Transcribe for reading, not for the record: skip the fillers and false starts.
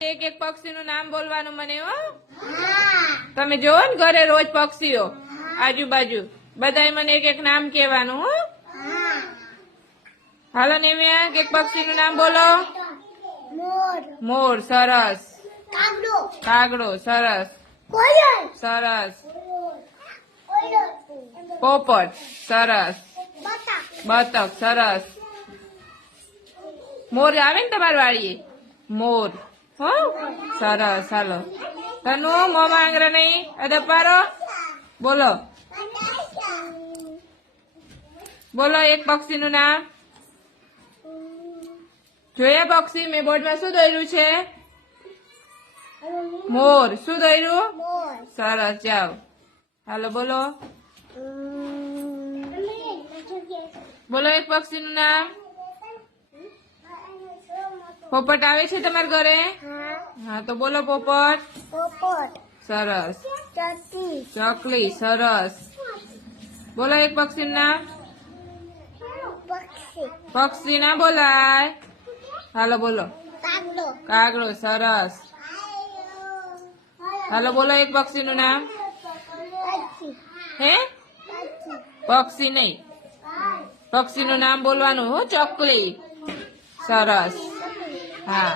એક એક પક્ષીનું નામ બોલવાનું મને હો. તમે જોવો ને ઘરે રોજ પક્ષીઓ આજુબાજુ બધાય મને એક એક નામ કહેવાનું હો. હાલો નેવ્યા એક પક્ષીનું નામ બોલો. મોર સરસ. કાગડો સરસ. સરસ. પોપટ સરસ. બતક સરસ. મોર આવે ને તમારી વાડીએ મોર હો સરસ. હાલો તનુ મોમાં આંગરા નહીં અદપારો બોલો. બોલો એક પક્ષીનું નામ. જોયા પક્ષી મેં બોર્ડમાં શું દોર્યું છે? મોર. શું દોર્યું? સરસ જાઓ. હાલો બોલો. બોલો એક પક્ષીનું નામ. પોપટ આવે છે તમારા ઘરે? હા તો બોલો પોપટ. સરસ. ચકલી સરસ. બોલો એક પક્ષીનું નામ. પક્ષી ના બોલાય. હાલો બોલો. કાગડો સરસ. હાલો બોલો એક પક્ષીનું નામ. હે પક્ષી નહીં પક્ષીનું નામ બોલવાનું હો. ચકલી સરસ. હા